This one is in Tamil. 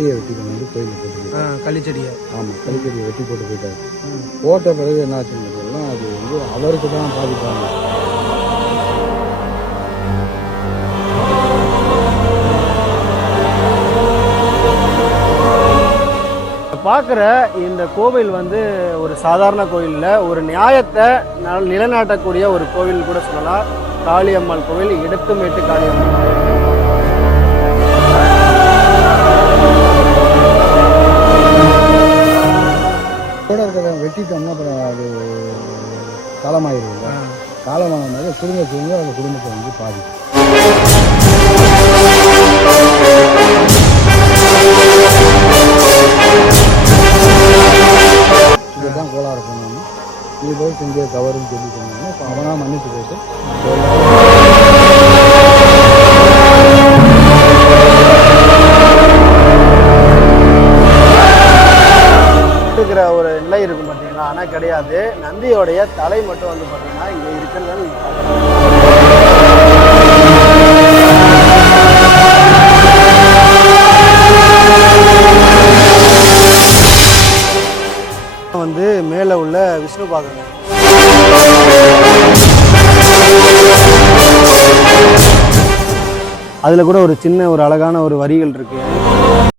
செடியை வெட்டிட்டு வந்து கோயிலில் போட்டு களிச்செடியை ஆமாம் கறிக்கறியை வெட்டி போட்டு போயிட்டாரு போட்ட பிறகு என்ன ஆச்சுன்னு அது வந்து அவருக்கு தான் பாதிப்பாங்க பார்க்குற இந்த கோவில் வந்து ஒரு சாதாரண கோயிலில் ஒரு நியாயத்தை நிலைநாட்டக்கூடிய ஒரு கோவில் கூட சொல்லலாம். காளியம்மாள் கோவில் இடத்துமேட்டு காளியம்மாள் இருக்கிறத வெட்டிட்டோம்னா அப்புறம் அது காலமாயிருது காலமான மாதிரி சுருங்க சுருங்க அந்த குடும்பத்தை வந்து பாதிக்கும். இதுதான் கோளாறு பண்ணணும் நீ போய் செஞ்ச தவறுன்னு சொல்லி சொன்னாங்க. இப்போ அவனா மன்னிச்சு போட்டு இருக்கிற ஒரு நிலை இருக்கும் பார்த்தீங்களா? ஆனால் கிடையாது. நந்தியோடைய தலை மட்டும் வந்து பார்த்தீங்கன்னா இங்கே இருக்கிறத நீங்கள் பார்க்கலாம். வந்து மேலே உள்ள விஷ்ணு பாகங்க அதில் கூட ஒரு சின்ன ஒரு அழகான ஒரு வரிகள் இருக்கு.